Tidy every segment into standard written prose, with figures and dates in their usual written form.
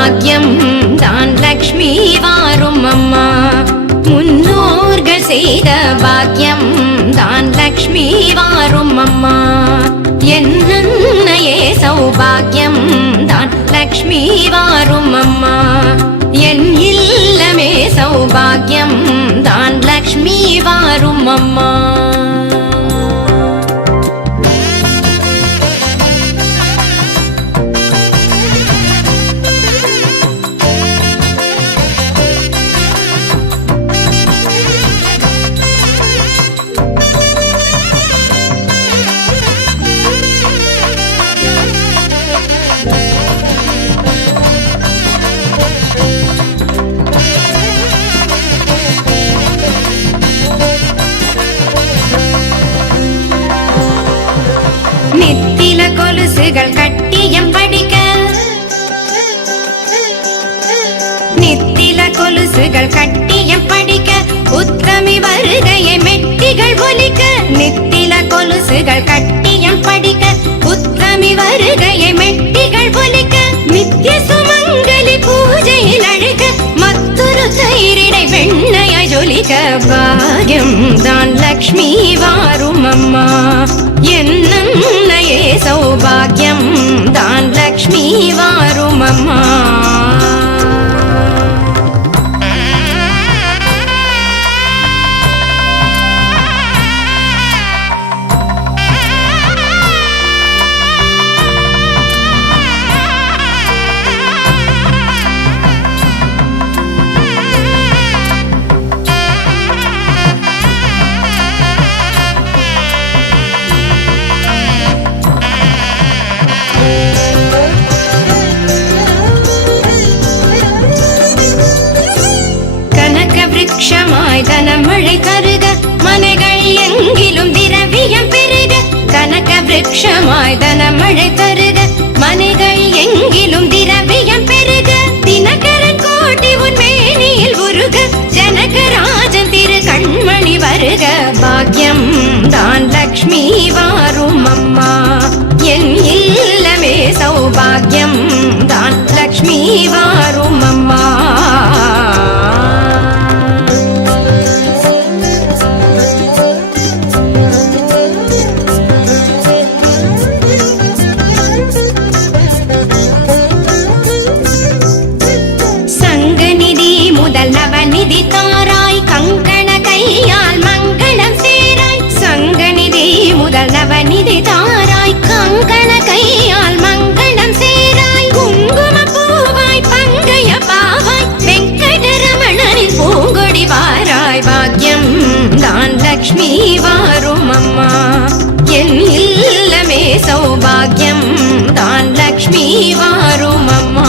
சௌபாகியம் தான் லக்ஷ்மி வாரும் அம்மா. முன்னோர்கள் செய்த பாக்கியம் தான் லக்ஷ்மி வாரும் அம்மா. என்னையே சௌபாகியம் தான் லக்ஷ்மி வாரும் அம்மா. என் இல்லமே சௌபாகியம் தான் லக்ஷ்மி வாரும் அம்மா. நித்தில கொலுசுகள் கட்டியம் படிக்க, நித்தில கொலுசுகள் கட்டியம் படிக்க, உத்தமி வருகையை மெட்டிகள் ஒலிக்க. நித்தில கொலுசுகள் கட்டியம் படிக்க, உத்தமி வருகையை மெட்டிகள் ஒலிக்க. நித்திய சுமங்கலி பூஜையில் அழுக, மற்றொரு தயிரிடை வெண்ணையை ஜொலிக்க. பாகியம் தான் லக்ஷ்மி வாரும் அம்மா. என்னையே சௌபாகியம் தான் லக்ஷ்மி வாரும் அம்மா. விருட்சமாய் தனமழை கருக, மனைகள் எங்கிலும் திரவியம் பெருக. கனக விருட்சமாய் தனமழை கருக, மனைகள் எங்கிலும் திரவியம் பெருக. தினகரன் கோட்டி உன் மேனியில் உருக, ஜனகராஜன் திரு கண்மணி வருக. பாக்கியம் தான் லக்ஷ்மி வாரும் அம்மா. என் இல்லமே சௌபாகியம் தான் லக்ஷ்மி வாரும் அம்மா. நவநிதி தாராய் கங்கண கையால் மங்களம் சேராய். சங்கநிதி முதல் நவநிதி தாராய் கங்கண கையால் மங்களம் சேராய். குங்கும பூவாய் பங்கைய பாவாய் வெங்கடரமணனின் பூங்கொடி வாராய். பாக்கியம் தான் லக்ஷ்மி வாரும் அம்மா. என் இல்லமே சௌபாகியம் தான் லக்ஷ்மி வாரும் அம்மா.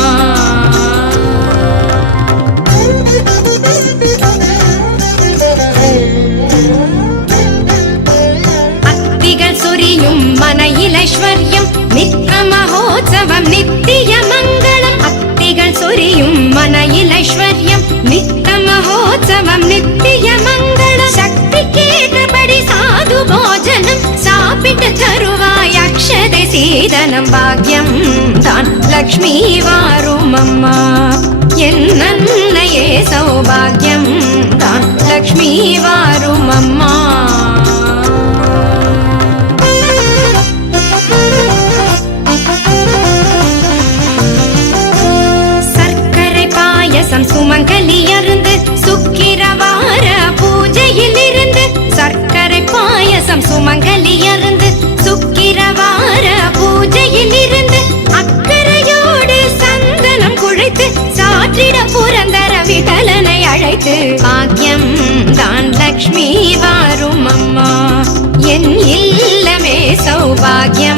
மனையில் ஐஸ்வர்யம் நித்ய மகோத்சவம் நித்திய மங்களம். அத்திகள் சொரியும் மனையில் ஐஸ்வர்யம் நித்ய மகோத்சவம் நித்திய மங்களம். சக்தி கேட்டபடி சாது போஜனம் சாப்பிட்டு தருவாய் அக்ஷதை சீதனம். பாக்கியம் தான் லக்ஷ்மி வாரும் அம்மா. என்னையே சௌபாகியம் தான் லக்ஷ்மி வாரும் அம்மா. சுமங்கலி அருந்து சுக்கிரவார பூஜையில் இருந்து. சர்க்கரை பாயசம் சுமங்கலி அருந்து சுக்கிரவார பூஜையில் இருந்து. அக்கறையோடு சந்தனம் குழைத்து சாற்றிட புரந்தர விகலனை அழைத்து. பாக்கியம் தான் லக்ஷ்மி வாரும் அம்மா. என் இல்லமே சௌபாகியம்